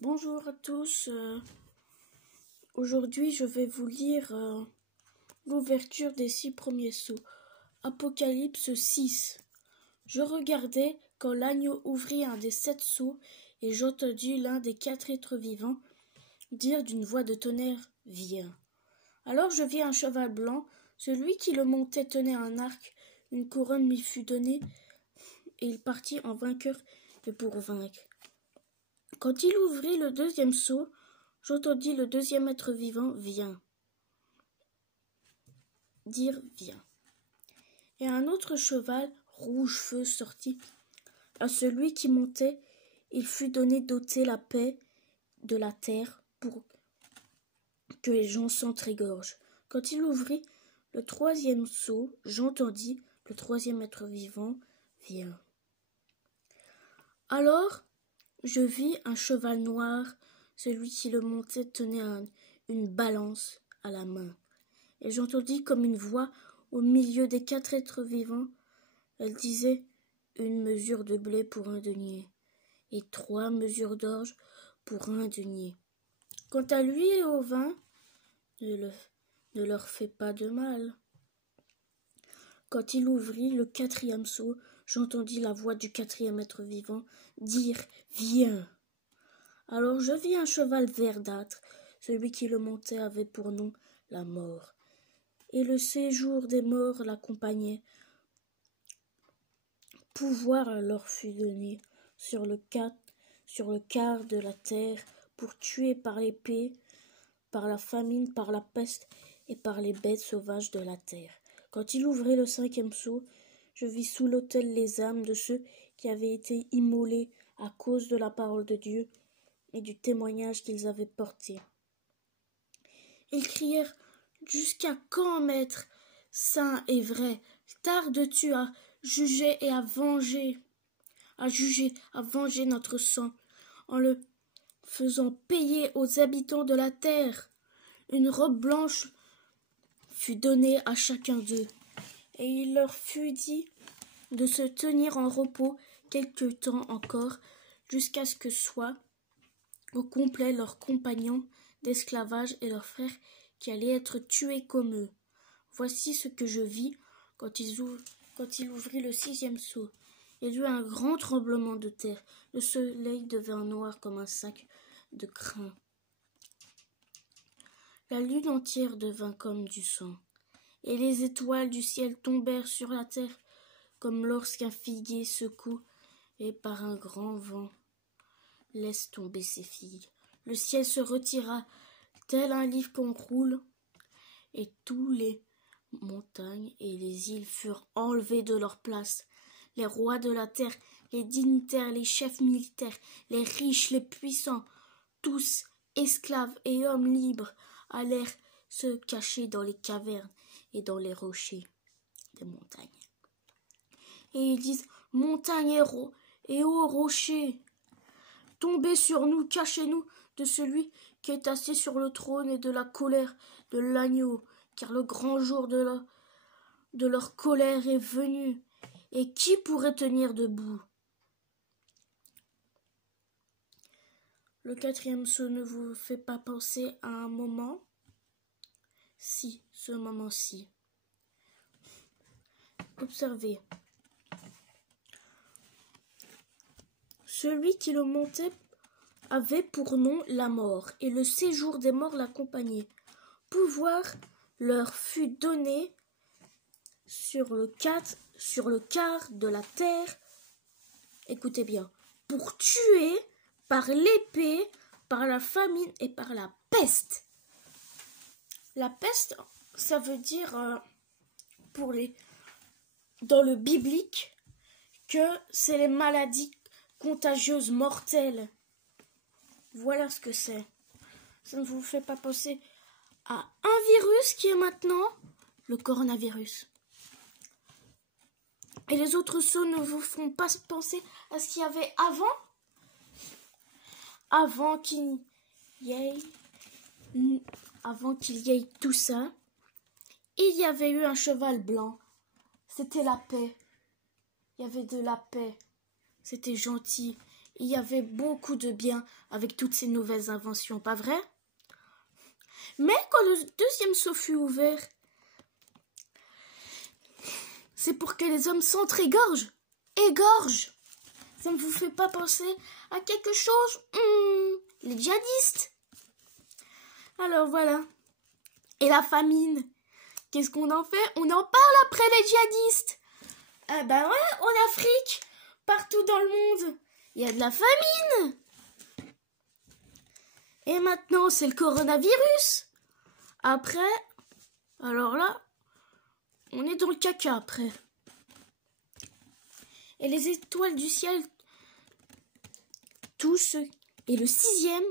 Bonjour à tous. Aujourd'hui, je vais vous lire l'ouverture des 6 premiers sceaux. Apocalypse 6. Je regardais quand l'agneau ouvrit un des 7 sceaux, et j'entendis l'un des 4 êtres vivants dire d'une voix de tonnerre: « Viens !» Alors je vis un cheval blanc. Celui qui le montait tenait un arc. Une couronne lui fut donnée, et il partit en vainqueur et pour vaincre. Quand il ouvrit le 2e sceau, j'entendis le 2e être vivant dire « Viens !» Et un autre cheval, rouge feu, sortit. À celui qui montait, il fut donné d'ôter la paix de la terre pour que les gens s'entr'égorgent. Quand il ouvrit le 3e sceau, j'entendis le 3e être vivant « Viens !» Alors je vis un cheval noir. Celui qui le montait tenait une balance à la main. Et j'entendis comme une voix au milieu des 4 êtres vivants. Elle disait: « Une mesure de blé pour 1 denier, et 3 mesures d'orge pour 1 denier. Quant à l'huile et au vin, ne leur fais pas de mal. » Quand il ouvrit le 4e sceau, j'entendis la voix du 4e être vivant dire « Viens !» Alors je vis un cheval verdâtre. Celui qui le montait avait pour nom la mort, et le séjour des morts l'accompagnait. Pouvoir leur fut donné sur le quart de la terre pour tuer par l'épée, par la famine, par la peste et par les bêtes sauvages de la terre. Quand il ouvrit le 5e sceau, je vis sous l'autel les âmes de ceux qui avaient été immolés à cause de la parole de Dieu et du témoignage qu'ils avaient porté. Ils crièrent: « Jusqu'à quand, maître, saint et vrai, tardes-tu à juger et à venger notre sang, en le faisant payer aux habitants de la terre? » Une robe blanche fut donnée à chacun d'eux, et il leur fut dit de se tenir en repos quelque temps encore, jusqu'à ce que soient au complet leurs compagnons d'esclavage et leurs frères qui allaient être tués comme eux. Voici ce que je vis quand il ouvrit le 6e sceau. Il y eut un grand tremblement de terre. Le soleil devint noir comme un sac de crin. La lune entière devint comme du sang, et les étoiles du ciel tombèrent sur la terre, comme lorsqu'un figuier secoue et par un grand vent laisse tomber ses figues. Le ciel se retira tel un livre qu'on roule, et tous les montagnes et les îles furent enlevés de leur place. Les rois de la terre, les dignitaires, les chefs militaires, les riches, les puissants, tous esclaves et hommes libres, allèrent se cacher dans les cavernes et dans les rochers des montagnes. Et ils disent: « Montagnes et hauts rochers, tombez sur nous, cachez-nous de celui qui est assis sur le trône et de la colère de l'agneau, car le grand jour de leur colère est venu. Et qui pourrait tenir debout? » Le 4e sceau ne vous fait pas penser à un moment? Si, ce moment-ci. Observez. Celui qui le montait avait pour nom la mort, et le séjour des morts l'accompagnait. Pouvoir leur fut donné sur le quart de la terre, écoutez bien, pour tuer par l'épée, par la famine et par la peste. La peste, ça veut dire, dans le biblique, que c'est les maladies contagieuses mortelles. Voilà ce que c'est. Ça ne vous fait pas penser à un virus qui est maintenant le coronavirus. Et les autres sceaux ne vous font pas penser à ce qu'il y avait avant qu'il y ait tout ça. Il y avait eu un cheval blanc. C'était la paix. Il y avait de la paix. C'était gentil. il y avait beaucoup de bien avec toutes ces nouvelles inventions, pas vrai? Mais quand le deuxième seau fut ouvert, c'est pour que les hommes s'entre-égorgent. Égorgent! Ça ne vous fait pas penser à quelque chose? Les djihadistes. Alors voilà. Et la famine, qu'est-ce qu'on en fait? On en parle après les djihadistes. Ah bah ouais, en Afrique, partout dans le monde, il y a de la famine. Et maintenant, c'est le coronavirus. Après, alors là, on est dans le caca après. Et les étoiles du ciel, tous. Et le 6e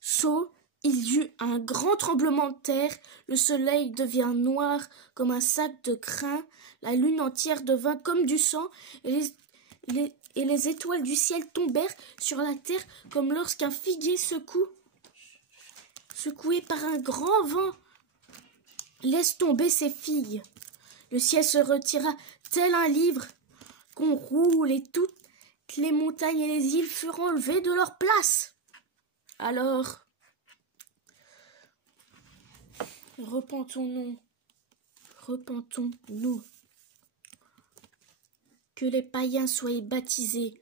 saut, il y eut un grand tremblement de terre. Le soleil devient noir comme un sac de crin. La lune entière devint comme du sang. Et les étoiles du ciel tombèrent sur la terre comme lorsqu'un figuier secoué par un grand vent laisse tomber ses figues. Le ciel se retira tel un livre qu'on roule et toutes les montagnes et les îles furent enlevées de leur place. Alors, repentons-nous, que les païens soient baptisés,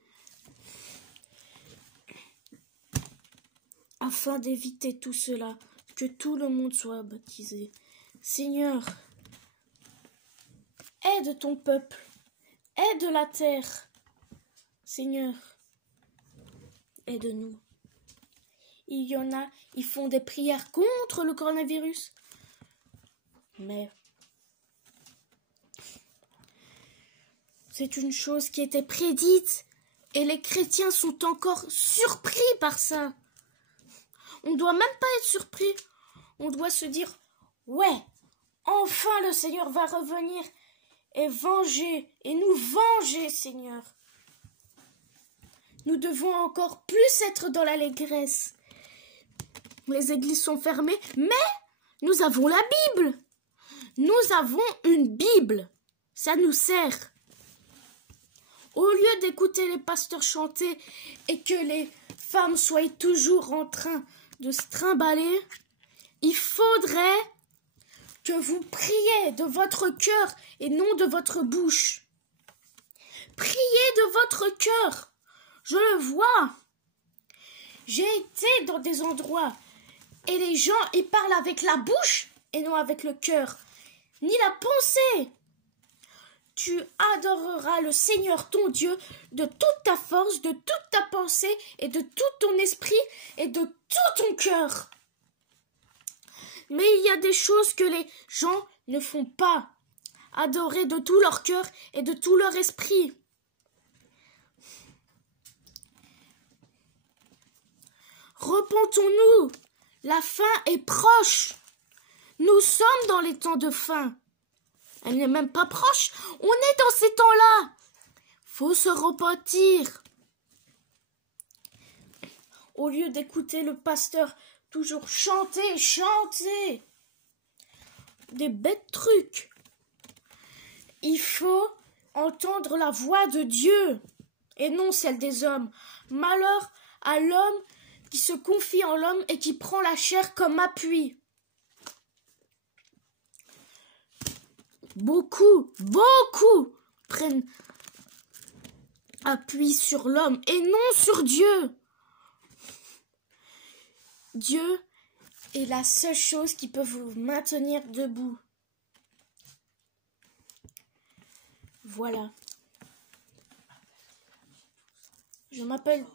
afin d'éviter tout cela, que tout le monde soit baptisé. Seigneur, aide ton peuple, aide la terre. Seigneur, aide-nous. Il y en a, ils font des prières contre le coronavirus. Mais c'est une chose qui était prédite et les chrétiens sont encore surpris par ça. On ne doit même pas être surpris. On doit se dire, ouais, enfin le Seigneur va revenir et venger, et nous venger, Seigneur. Nous devons encore plus être dans l'allégresse. Les églises sont fermées, mais nous avons la Bible. Nous avons une Bible. Ça nous sert. Au lieu d'écouter les pasteurs chanter et que les femmes soient toujours en train de se trimballer, il faudrait que vous priez de votre cœur et non de votre bouche. Priez de votre cœur. Je le vois. J'ai été dans des endroits et les gens, ils parlent avec la bouche et non avec le cœur, ni la pensée. Tu adoreras le Seigneur ton Dieu de toute ta force, de toute ta pensée et de tout ton esprit et de tout ton cœur. Mais il y a des choses que les gens ne font pas. Adorer de tout leur cœur et de tout leur esprit. Repentons-nous, la fin est proche. Nous sommes dans les temps de fin. Elle n'est même pas proche, on est dans ces temps-là. Faut se repentir. Au lieu d'écouter le pasteur toujours chanter, des bêtes trucs, il faut entendre la voix de Dieu et non celle des hommes. Malheur à l'homme qui se confie en l'homme et qui prend la chair comme appui. Beaucoup prennent appui sur l'homme et non sur Dieu. Dieu est la seule chose qui peut vous maintenir debout. Voilà. Je m'appelle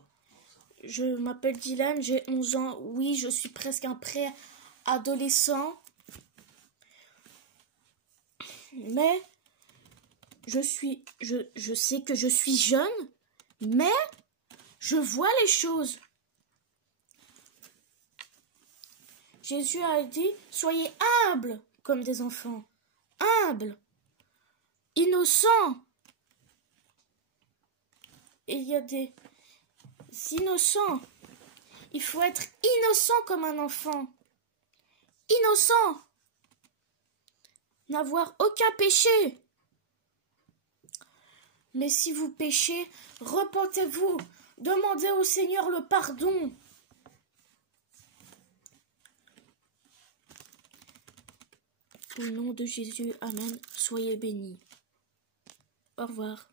Dylan, j'ai 11 ans. Oui, je suis presque un pré-adolescent. Mais je sais que je suis jeune, mais je vois les choses. Jésus a dit, soyez humbles comme des enfants. Humbles, innocents. Et il y a des innocents. Il faut être innocent comme un enfant. Innocent. N'avoir aucun péché. Mais si vous péchez, repentez-vous, Demandez au Seigneur le pardon. Au nom de Jésus, Amen. Soyez bénis. Au revoir.